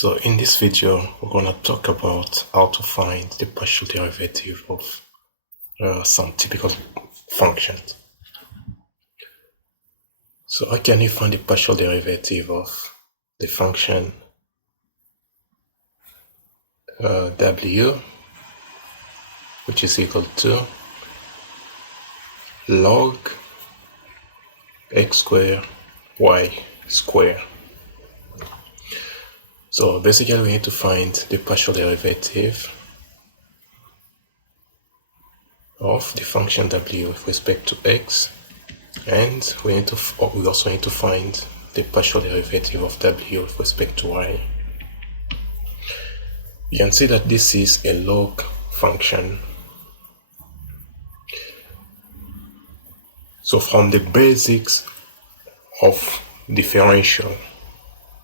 So in this video, we're going to talk about how to find the partial derivative of some typical functions. So how can you find the partial derivative of the function w, which is equal to log x squared y squared. So basically we need to find the partial derivative of the function w with respect to x, and we also need to find the partial derivative of w with respect to y. You can see that this is a log function. So from the basics of differential,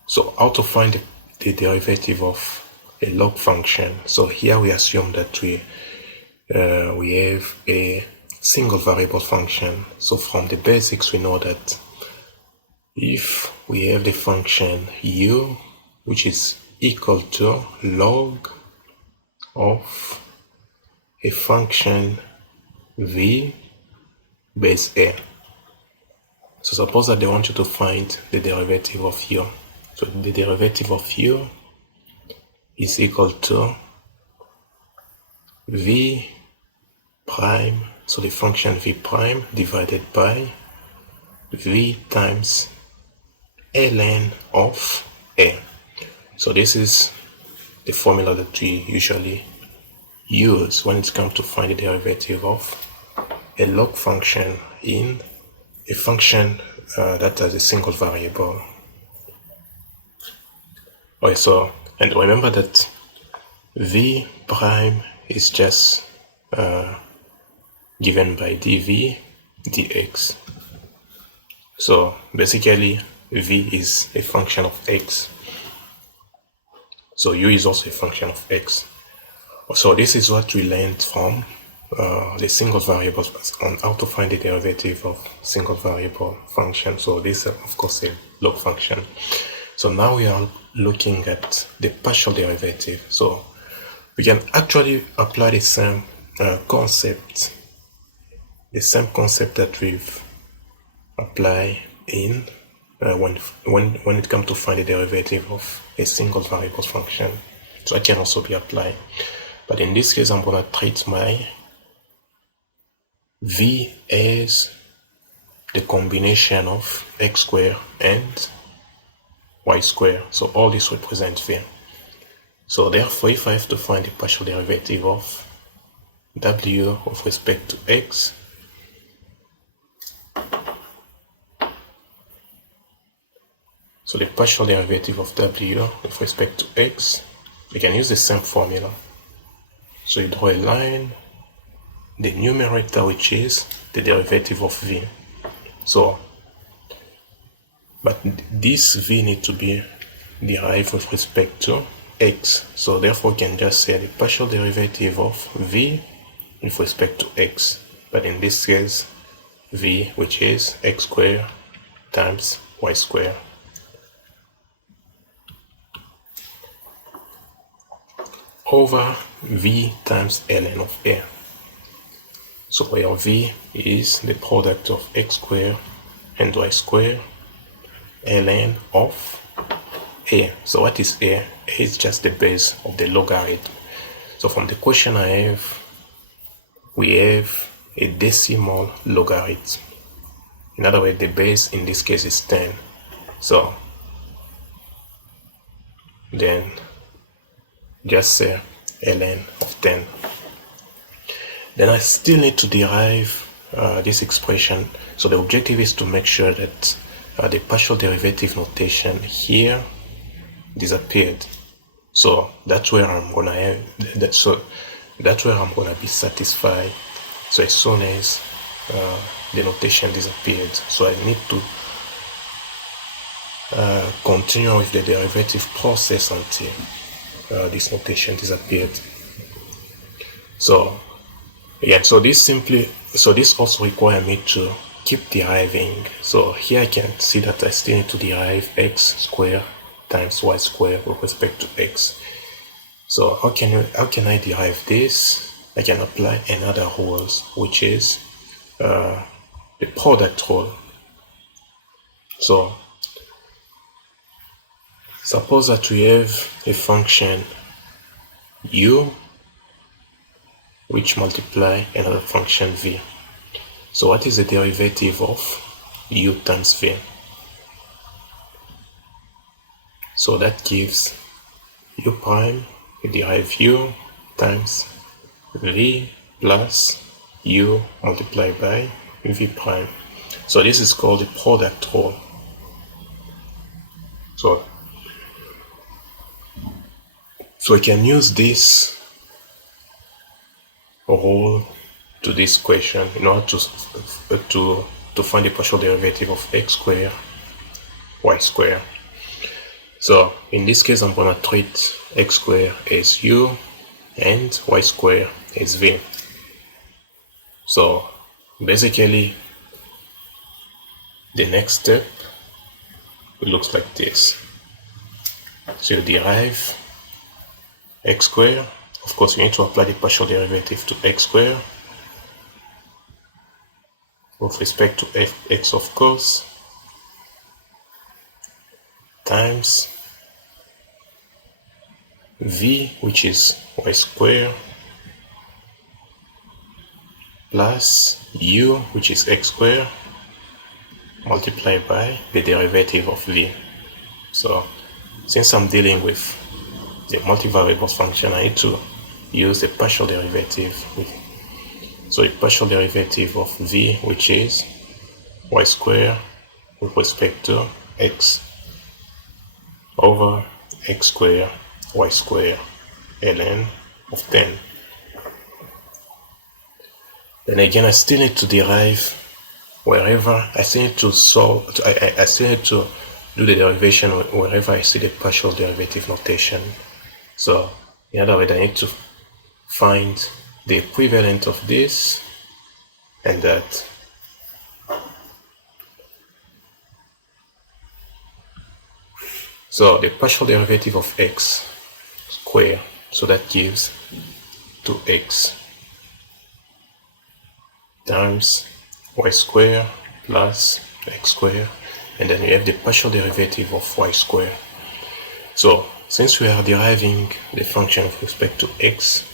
so how to find the derivative of a log function. So here we assume that we have a single variable function. So from the basics we know that if we have the function u, which is equal to log of a function v base a. So suppose that they want you to find the derivative of u. So the derivative of u is equal to v prime, so the function v prime divided by v times ln of a. So this is the formula that we usually use when it comes to find the derivative of a log function in a function that has a single variable. Okay, so, and remember that v prime is just given by dv dx. So basically v is a function of x, so u is also a function of x. So this is what we learned from the single variables on how to find the derivative of single variable function. So this is of course a log function. So now we are looking at the partial derivative. So we can actually apply the same concept that we've applied in when it comes to find the derivative of a single variable function. So it can also be applied, but in this case I'm going to treat my v as the combination of x squared and y squared. So all this represents v. So therefore, if I have to find the partial derivative of w with respect to x, so the partial derivative of w with respect to x, we can use the same formula. So you draw a line, the numerator, which is the derivative of v. So, but this v needs to be derived with respect to x. So therefore we can just say the partial derivative of v with respect to x. But in this case, v, which is x squared times y squared, over v times ln of a. So where v is the product of x squared and y squared, ln of a. So what is a? A is just the base of the logarithm. So from the question I have, we have a decimal logarithm. In other words, the base in this case is 10. So then just say ln of 10. Then I still need to derive this expression. So the objective is to make sure that the partial derivative notation here disappeared. So that's where I'm gonna have that. So that's where I'm gonna be satisfied. So as soon as the notation disappeared, so I need to continue with the derivative process until this notation disappeared. So yeah, so this also requires me to keep deriving. So here I can see that I still need to derive x squared times y squared with respect to x. So how can I derive this? I can apply another rule, which is the product rule. So suppose that we have a function u which multiply another function v. So what is the derivative of u times v? So that gives u prime, we derive u times v plus u multiplied by v prime. So this is called the product rule. So we can use this rule to this question in order to find the partial derivative of x squared, y squared. So in this case, I'm going to treat x squared as u and y squared as v. So basically, the next step looks like this. So you derive x squared. Of course, you need to apply the partial derivative to x squared with respect to x, of course, times v, which is y squared, plus u, which is x squared, multiplied by the derivative of v. So since I'm dealing with the multivariable function, I need to use the partial derivative. So the partial derivative of v, which is y squared with respect to x, over x squared y squared ln of 10. Then again, I still need to derive wherever, I still need to solve, I still need to do the derivation wherever I see the partial derivative notation. So in other words, I need to find the equivalent of this and that. So the partial derivative of x squared, so that gives 2x times y squared plus x squared, and then we have the partial derivative of y squared. So since we are deriving the function with respect to x,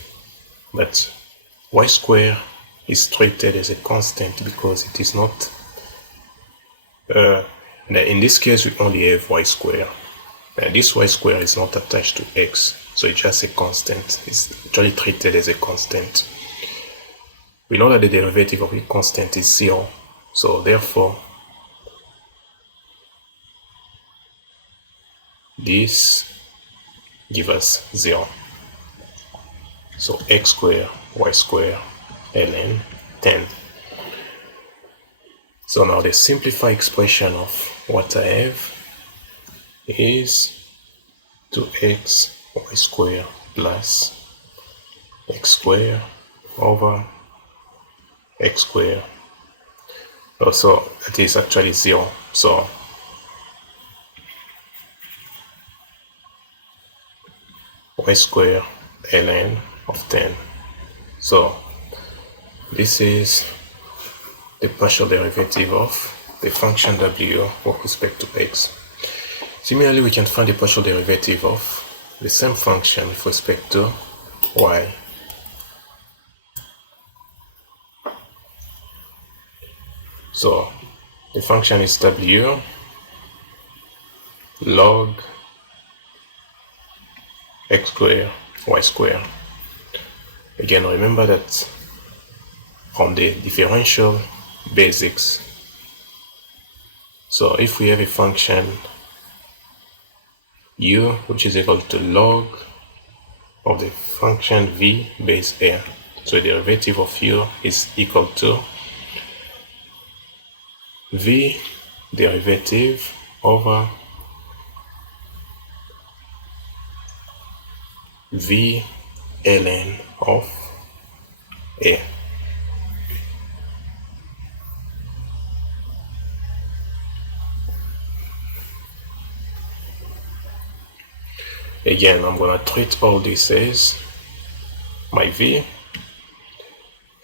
but y squared is treated as a constant because it is not, in this case we only have y squared. This y squared is not attached to x, so it's just a constant. It's actually treated as a constant. We know that the derivative of a constant is 0, so therefore this gives us 0. So x squared y squared ln 10. So now the simplified expression of what I have is 2x y squared plus x squared over x squared. Also, it is actually 0. So y squared ln of 10. So this is the partial derivative of the function w with respect to x. Similarly, we can find the partial derivative of the same function with respect to y. So the function is w log x squared y squared. Again, remember that from the differential basics. So if we have a function u which is equal to log of the function v base a, so the derivative of u is equal to v derivative over v ln of a. Again, I'm gonna treat all this as my v,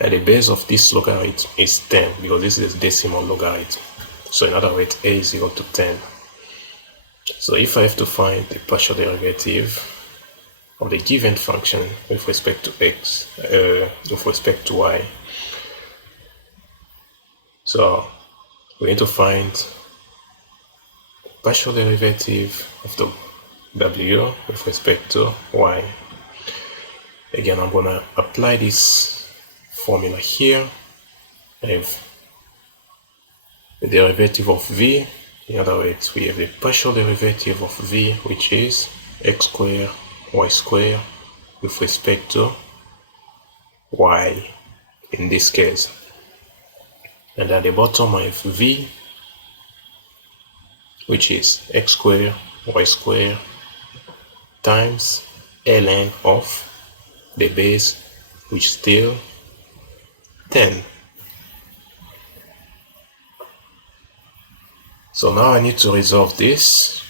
and the base of this logarithm is 10 because this is a decimal logarithm. So in other words, a is equal to 10. So if I have to find the partial derivative of the given function with respect to x, with respect to y, so we need to find partial derivative of the w with respect to y. Again, I'm gonna apply this formula here. I have the derivative of v. In other words, we have the partial derivative of v, which is x squared y squared with respect to y in this case. And at the bottom I have v, which is x squared y squared times ln of the base, which is still 10. So now I need to resolve this.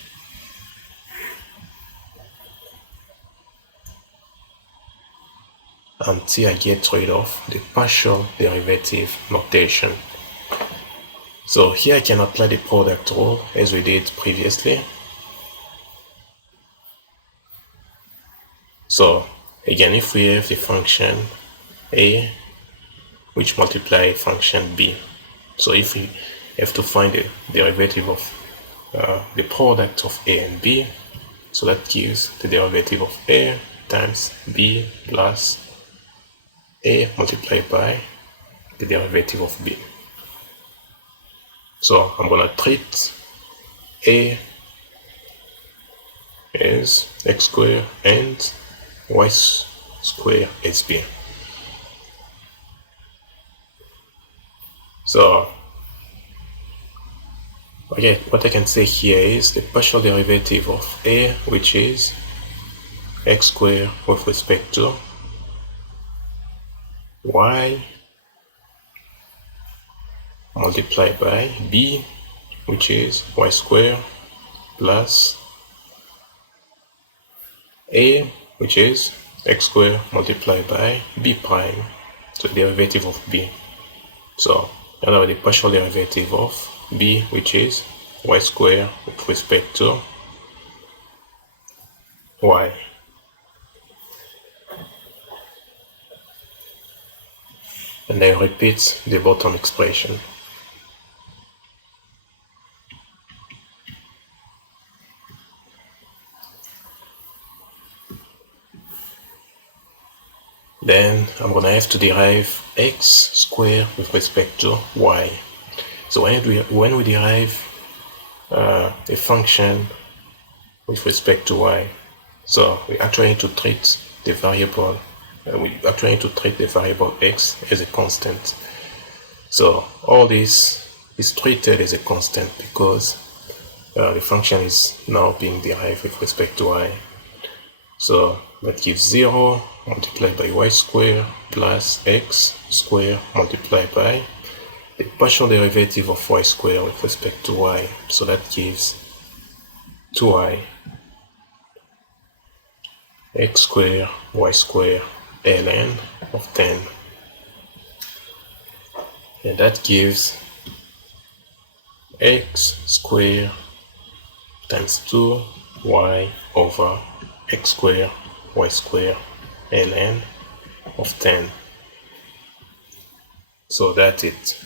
Until I get rid of the partial derivative notation. So here I can apply the product rule as we did previously. So again, if we have the function a which multiply function b, so if we have to find the derivative of the product of a and b, so that gives the derivative of a times b plus a multiplied by the derivative of b. So I'm gonna treat a as x squared and y squared as b. So okay, what I can say here is the partial derivative of a, which is x squared with respect to y multiplied by b, which is y squared plus a, which is x squared multiplied by b prime, so derivative of b. So another the partial derivative of b, which is y squared with respect to y. And then repeat the bottom expression. Then I'm gonna have to derive x squared with respect to y. So when we derive a function with respect to y, so we actually need to treat the variable. X as a constant. So all this is treated as a constant because the function is now being derived with respect to y. So that gives 0 multiplied by y squared plus x squared multiplied by the partial derivative of y squared with respect to y. So that gives 2y x squared y squared ln of 10. And that gives x squared times 2y over x squared y squared ln of 10. So that's it.